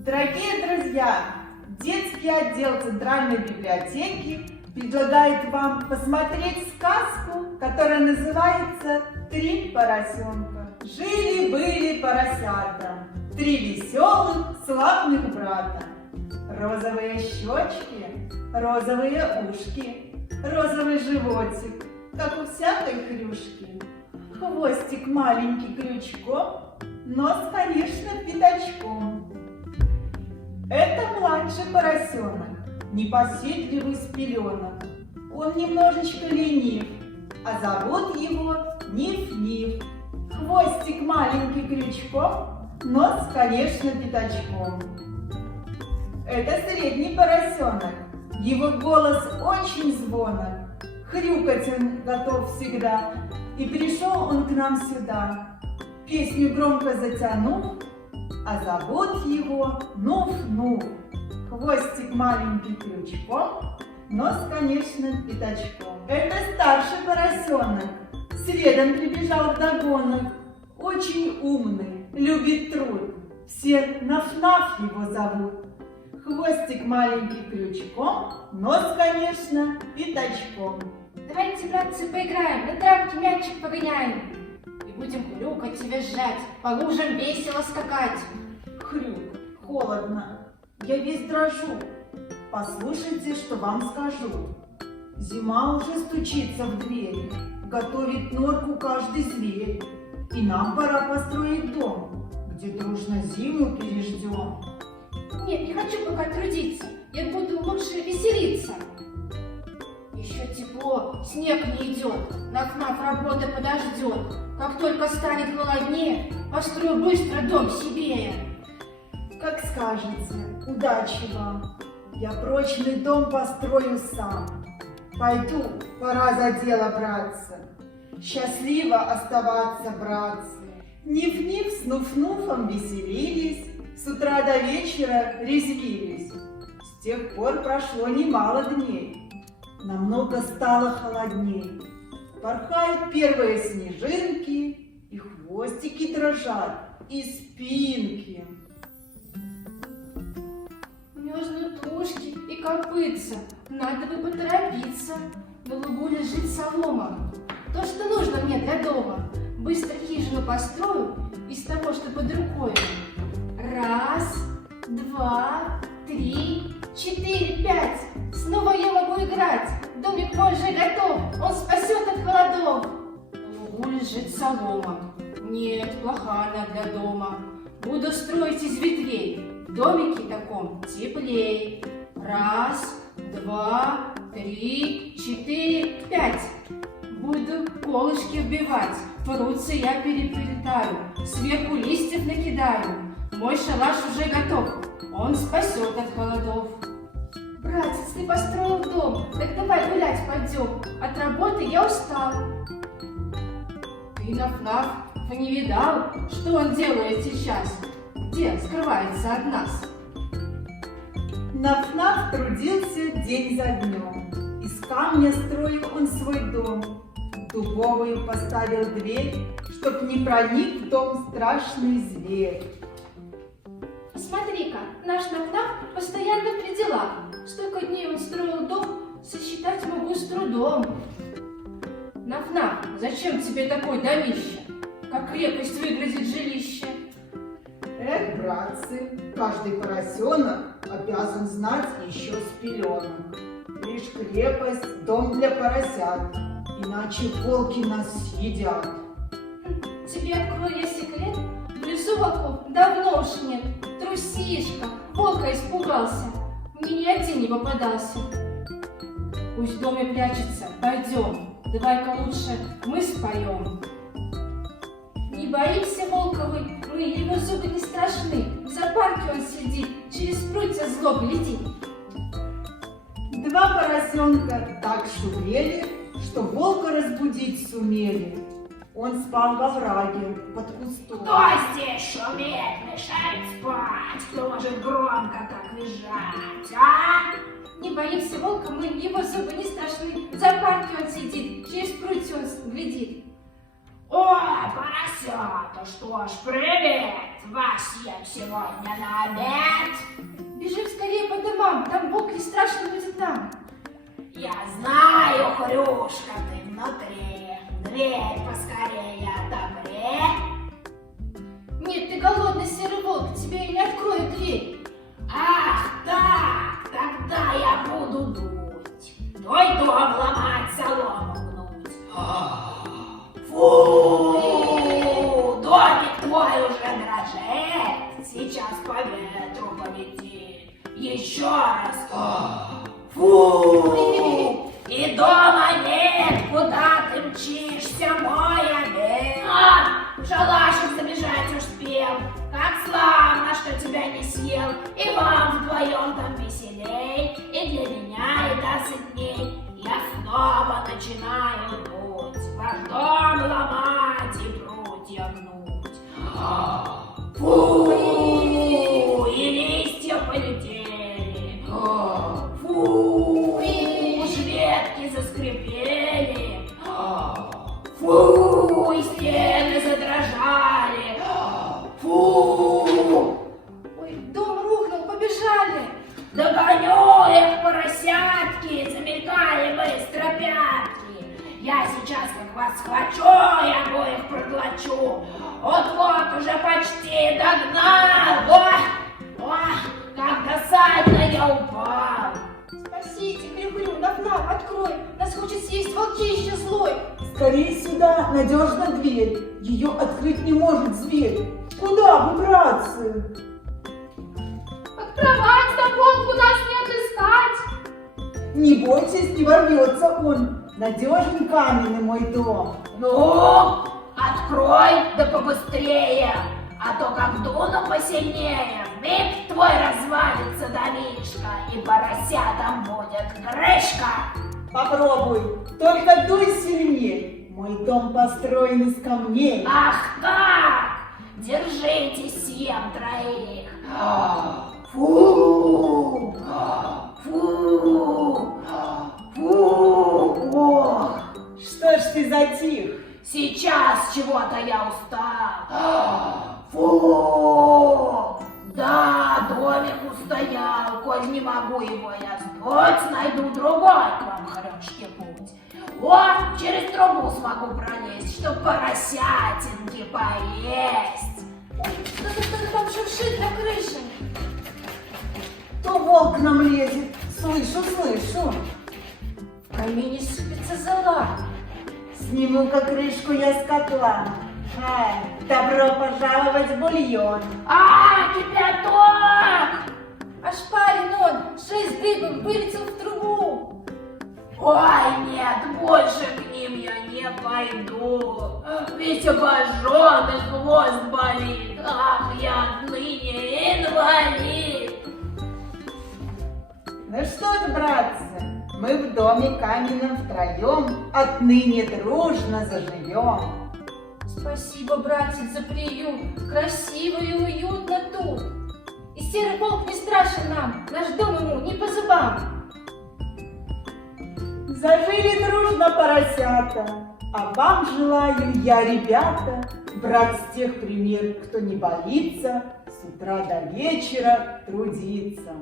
Дорогие друзья, детский отдел Центральной библиотеки предлагает вам посмотреть сказку, которая называется «Три поросенка». Жили-были поросята, три веселых, славных брата. Розовые щечки, розовые ушки, розовый животик, как у всякой хрюшки. Хвостик маленький крючком, нос, конечно, пятачком. Это младший поросенок, непоседливый с пеленок. Он немножечко ленив, а зовут его Ниф-Ниф. Хвостик маленький крючком, нос, конечно, пятачком. Это средний поросенок, его голос очень звонок. Хрюкать он готов всегда, и пришел он к нам сюда. Песню громко затянув, а зовут его Нуф-Нуф. Хвостик маленький крючком, нос, конечно, пятачком. Это старший поросенок, следом прибежал вдогонок. Очень умный, любит труд, все Наф-Наф его зовут. Хвостик маленький крючком, нос, конечно, пятачком. Давайте, братцы, поиграем, на травке мячик погоняем. И будем хрюкать и визжать, по лужам весело скакать. Хрюк, холодно, я весь дрожу. Послушайте, что вам скажу. Зима уже стучится в двери, готовит норку каждый зверь. И нам пора построить дом, где дружно зиму переждем. Нет, не хочу пока трудиться, я буду лучше веселиться. Еще тепло, снег не идет, Наф-Наф работы подождет. Как только станет холоднее, построю быстро дом себе. Как скажете, удачи вам. Я прочный дом построю сам. Пойду, пора за дело браться. Счастливо оставаться, братцы. Ниф-Ниф с Нуф-Нуфом веселились, с утра до вечера резвились. С тех пор прошло немало дней. Намного стало холодней. Порхают первые снежинки, и хвостики дрожат, и спинки. Мерзнут ушки и копытца, надо бы поторопиться. На лугу лежит солома, то, что нужно мне для дома. Быстро хижину построю из того, что под рукой. Раз, два, три, четыре, пять. Снова я могу играть. Домик мой уже готов, он спасет от холодов. На лугу лежит солома. Нет, плохая она для дома. Буду строить из ветвей. В домике таком теплей. Раз, два, три, четыре, пять. Буду колышки вбивать. Фруцы я переплетаю. Сверху листьев накидаю. Мой шалаш уже готов. Он спасет от холодов. Братец, ты построил дом, так давай гулять пойдем. От работы я устал. Ты, Наф-Наф, не видал, что он делает сейчас? Где скрывается от нас? Наф-Наф трудился день за днем. Из камня строил он свой дом. Дубовую поставил дверь, чтоб не проник в дом страшный зверь. Смотри-ка, наш Наф-Наф постоянно при делах. Столько дней он строил дом, сосчитать могу с трудом. Наф-Наф, зачем тебе такой домище? Как крепость выглядит жилище? Эх, братцы, каждый поросенок обязан знать еще с пеленок. Лишь крепость, дом для поросят, иначе волки нас съедят. Тебе открою я секрет, в лесу волков давно уж нет. Трусишка, волка испугался, мне ни один не попадался. Пусть в доме прячется, пойдем, давай-ка лучше мы споем. Не боимся волковый, мы, его зубы не страшны, в зоопарке он сидит, через прутья зло глядит. Два поросенка так шумели, что волка разбудить сумели. Он спал во враге под кустом. Кто здесь шумит, мешает спать? Кто может громко так визжать, а? Не боимся волка мы, его зубы не страшны, в зоопарке он сидит, через прутья он глядит. О, поросята, что ж, привет! Вас съем сегодня на обед. Бежим скорее по домам, там волк не страшно будет нам. Я знаю, Хрюшка, ты внутри. Дверь поскорее отопри. Нет, ты голодный серый волк, тебе и не откроет дверь. Ах так, тогда я буду дуть. Твой дом ломать, солому гнуть. Фу, домик твой уже дрожит. Сейчас по ветру полетит. Еще раз. Фу, и дома нет, куда ты мчишься, мой обед. В шалашик забежать успел. Как славно, что тебя не съел. И вам вдвоем там веселей. И для меня это сытней. Я снова начинаю путь. Ваш дом ломать и прутья гнуть. Фу, и листья полетели. Фу, уж ветки заскрипели. Фу, и стены задрожали. Фу, Ой, дом рухнул, побежали. догоню их, поросятки, замелькали быстро пятки. Я сейчас как вас схвачу и обоих проглочу. Вот-вот уже почти догнал. Ой, как досадно я упал. Спасите, Крю-Крю, Наф-Наф, открой, нас хочет съесть волчище злой. Скорей сюда, надежна дверь. Ее открыть не может зверь. Куда вы, братцы? Под кровать, да волку нас не отыскать. Не бойтесь, не ворвется он. Надежен каменный мой дом. Ну, открой, да побыстрее, а то как дуну посильнее, миг твой развалится домишка, и поросятам будет крышка. Попробуй, только дуй сильней. Мой дом построен из камней. Ах так, держитесь всем троих. Фу, фу, фу, ох. Что ж ты затих? Сейчас чего-то я устал. Фу! Да, домик устоял, коль не могу его я сдуть, найду другой к вам, Хрюшке, путь. Вот, через трубу смогу пролезть, чтоб поросятинки поесть. Ой, кто-то там шуршит на крыше. То волк к нам лезет. Слышу, слышу. В камине сыпется зола. Сниму-ка крышку я с котла. Добро пожаловать в бульон. Кипяток! Ошпарен он, шесть дыбом вылетел в трубу. Ой, нет, больше к ним я не пойду. Ведь обожженный хвост болит. Ах, я отныне инвалид. Ну что ж, братцы, мы в доме каменном втроем отныне дружно заживем. Спасибо, братец, за приют. Красиво и уютно тут. И серый волк не страшен нам, наш дом ему не по зубам. Зажили дружно поросята, а вам желаю я, ребята, брать с тех пример, кто не боится с утра до вечера трудиться.